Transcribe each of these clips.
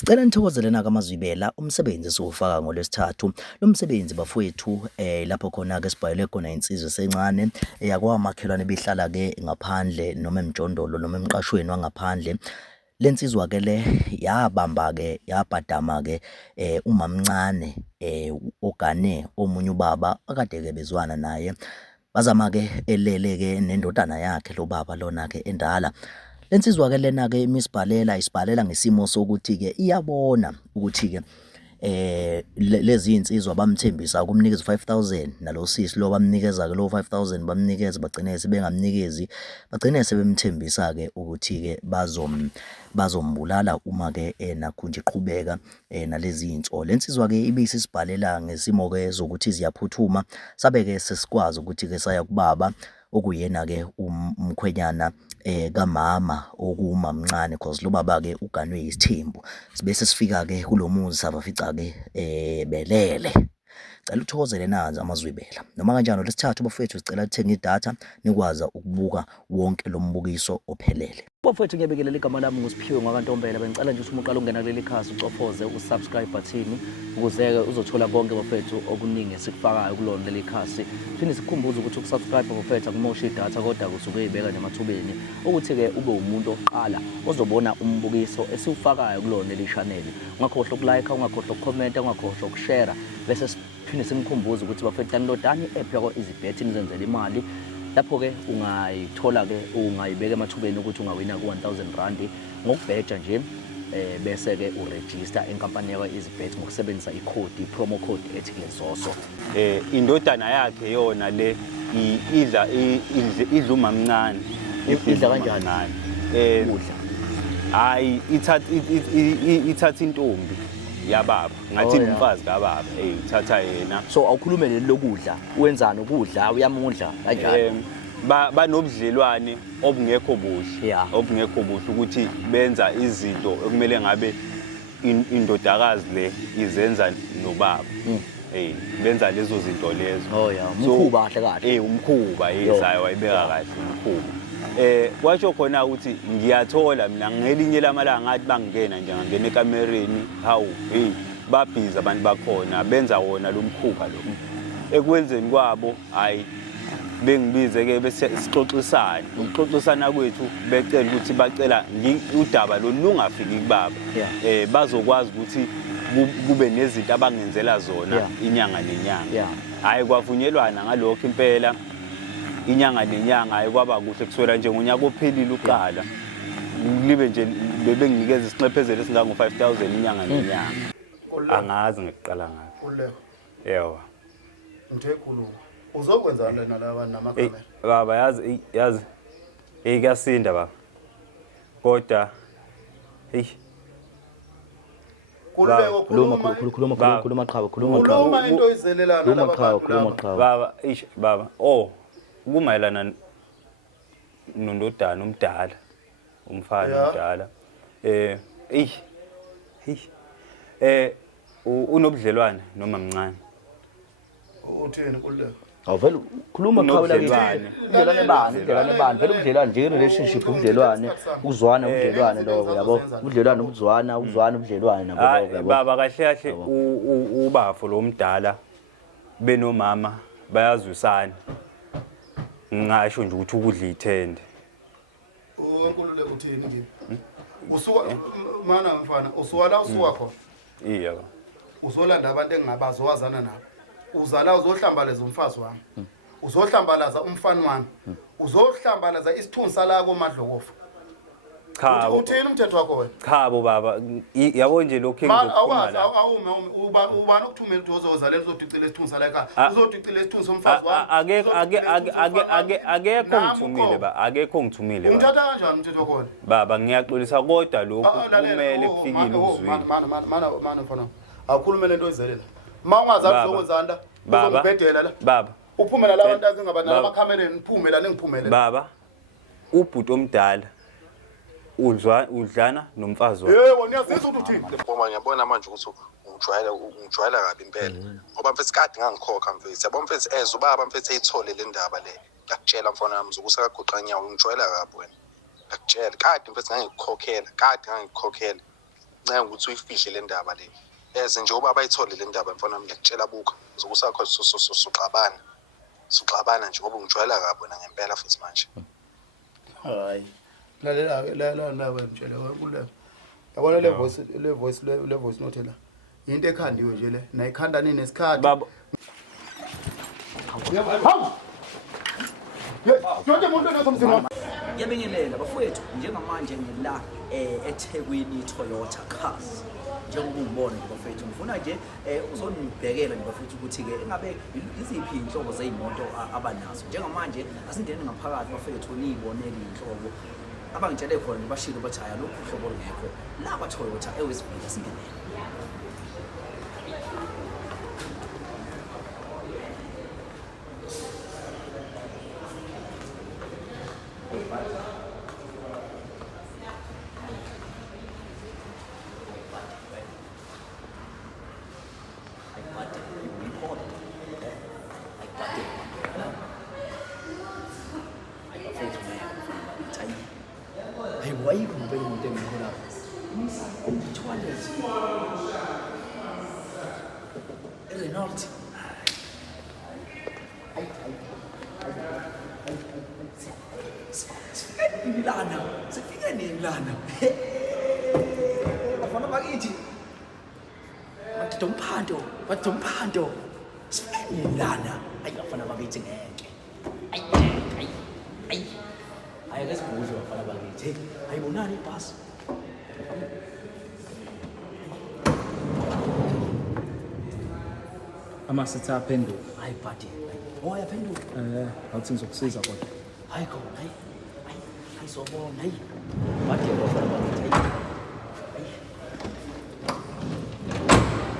Sicela nithokozelena kaMazwibela umsebenzi esiwufaka ngoLwesithathu. Lo msebenzi bafowethu lapho khona-ke sibhalele khona insizwe esencane yakwamakhelwane behlala-ke ngaphandle noma emjondolo noma emqashweni wangaphandle. Le nsizwa-ke le yabamba-ke yabhadama-ke umamncane ogane omunye ubaba akade-ke bezwana naye. Bazama-ke elele-ke nendodana yakhe lo baba lona-ke endala. Le nsizwa-ke lena-ke isibhalela ngesimo sokuthi-ke iyabona ukuthi-ke lezi iy'nsizwa bamthembisa ukumnikeza u-5,000 nalo sisi lo bamnikeza-ke lo 5,000 bamnikeza bagcine sebengamnikezi, bagcine sebemthembisa-ke ukuthi-ke bazombulala uma-ke nakhu nje iqhubeka nalezi iy'nsolo. Le nsizwa-ke ibisisibhalela ngesimo-ke zokuthi ziyaphuthuma, sabe-ke sesikwazi ukuthi-ke saya kubaba okuyena-ke umkhwenyana kamama okuwumamncane cause lo baba-ke uganwe yisithembu. Bese sifika-ke kulo muzi sabafica-ke belele. Cela uthokozele nanzi aMazwibela. Noma kanjani ngoLwesithathu bafowethu sicela lithenga idatha nikwazi ukubuka wonke lo mbukiso ophelele. Bafowethu ngiyabekelela igama lami nguSiphiwe Ngwakantombela. Bengicela nje ukuthi uma uqala ungena kuleli khasi ucofoze u-subscribe button ukuze-ke uzothola konke bafowethu okuningi esikufakayo kulona leli khasi. Phinde sikukhumbuze ukuthi ukusubscribe bafowethu akumoshi idatha kodwa kusuke uyibeka nemathubeni ukuthi-ke ube umuntu oqala ozobona umbukiso esiwufakayo kulona leli channel. Ungakhohlwa ukulike, ungakhohlwa ukukhomenta, ungakhohlwa ukushare bese phinde sinikhumbuze ukuthi bafowethu downloadani i-app yakho EasyBet nizenzele imali. Lapho-ke ungayithola-ke ungayibeka emathubeni ukuthi ungawina ku-1,000 rand ngokubheja nje bese-ke urejista enkampani yakho EasyBet ngokusebenzisa i-promo code ethi Zoso. Indodana yakhe yona le idla umamncane. Idla kanjani? Ukudla. Hayi ithatha intombi yababa ngathi umfazi kababa ithatha yena. So awukhulume leli lokudla wenzani ukudla uyamudla kanjani? Banobudlelwane obungekho buhle ukuthi benza izinto ekumele ngabe indodakazi le izenza nobaba. Benza lezo zinto lezo. Umkhuba kahle. Umkhuba yezayo wayibeka kahle umkhuba. Kwasho khona ukuthi ngiyathola mina ngelinye lamalanga ngathi bangena nje ngangena ekamereni babhiza abantu bakhona benza wona lo mkhuba lo. Ekwenzeni kwabo bengibize-ke bese sixoxisana. Ukuxoxisana kwethu becela ukuthi bacela udaba lo lungafiki kubaba. Bazokwazi ukuthi kube nezinto abangenzela zona inyanga nenyanga. Hayi kwavunyelwana ngalokho impela inyanga nenyanga kwaba kuhle kuswela nje ngonyaka ophelile uqala. Libe nje bebenginikeza isinxephezelo esingango 5,000 inyanga nenyanga. Angazi ngiqala ngayo. Yewa. Ngithekhuluma. Uzokwenza lena laba namakamera. Baba yazi kuyasinda baba. Kodwa khuluma qhawe. Khuluma into oyizelelana laba. Baba kumayelana nondodana omdala umfana omdala. Unobudlelwane noma mncane. Uthini kulelo? Awuvela khuluma qhawe la ubudlelwane bani vele ubudlelwane nje relationship ubudlelwane uzwana ubudlelwane lo yabo ubudlelwane ubudlelwane nabo yabo. Baba kahle kahle ubafo lo mdala benomama bayazwisana. Ngisho nje ukuthi ukudla ithende. Wenkulule uthini nje? Usuka mana mfana usuwala usuka khona. Iya. Uzolanda abantu engingabazi owazana nabo. Uzala uzohlambalaza umfazi wami. Uzohlambalaza umfana wami. Uzohlambalaza isithunzi sala koMadlokofa. Cha. Uthini umthetho wakho wena? Cha bo baba yabo nje lokho engizokhuluma la. Ubani ukuthumela ukuthi uzozalela uzodicila isithunzi sala ekhaya. Uzodicila isithunzi somfazi wami. Akekho ngithumile baba. Umthatha kanjani umthetho wakho wena? Baba ngiyaxolisa kodwa lokho kumele kufikile uzwini. Mana mfana. Akukhulume lento oyizelela. Mawungazazi uzokwenzana la uzongibhedela la baba uphumela la abantu akungaba nalamakamera niphume la ningiphumele baba ubhuti omdala udlana nomfazi wakhe yebo niyazisa ukuthi uthini uma ngiyabona manje ukuthi ungijwayela kabi impela ngoba mfethu kade ngangikhokha mfethu yabo mfethu ubaba mfethu eyithole le ndaba le ngiyakutshela mfana wami zokusa kaguqa nyawo ungijwayela kabi wena ngiyakutshela kade mfethu ngangikukhokhela ncenga ukuthi uyifihle le ndaba le eze njengoba bayithole le ndaba mfana wami ngiyakutshela buka uzokusakho suxabana nje ngoba ungijwayela kabi wena ngempela futhi manje. Hayi lalela wemtshela kule yabona le voice note la into ekhandiwe nje le nayikhanda nini nesikhathi baba Ngiyabingelela bafowethu njengamanje ngila eThekwini Toyota Cars njengoba ungibona nje bafowethu ngifuna nje uzonibhekela nje bafowethu ukuthi ke engabe iziphi inhlobo zezimoto abanazo njengamanje asingene ngaphakathi bafowethu niyibonele inhlobo abangitshele khona bashilo bathi haya lokhu uhlobo lungekho la kwa Toyota ewesibili asingenele Why you comparing with them? Renault. Milana. Sifika ni Milana. Bafana bakithi. Batomphando. Sifika ni Milana. Ayi bafana bakithi ngeke. Ayi. Ayi ngesibuzwe bafana bakithi. Ayibonani ibhasi. Amasithi aphenduka. Hayi buddy. Moya phenduka. Awuthi ngizokusiza kodwa. Hayi khona, hayi. Hayi sobona, hayi. Buddy bafana bakithi.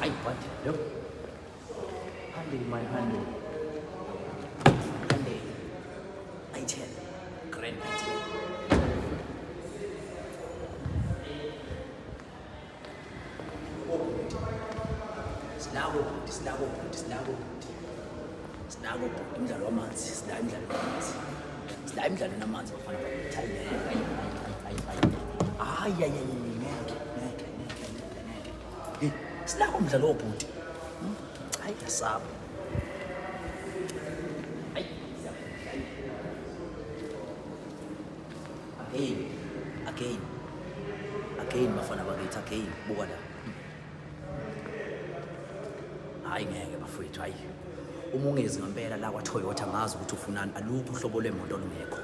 Hayi buddy. Yo. Handle my handle. Handle. I tell. Grand I tell. Sinako umdlalo wamanzi, sila imidlalo namanzi bafana bakithi. Hayi. Ngeke. Sinako umdlalo wobhuti. Hayi yasaba. Again bafana bakithi again buka la. Hayi ngeke bafowethu hayi. Uma ungezi ngempela la kwa Toyota ngazi ukuthi ufunani alukho uhlobo lwemoto olungekho.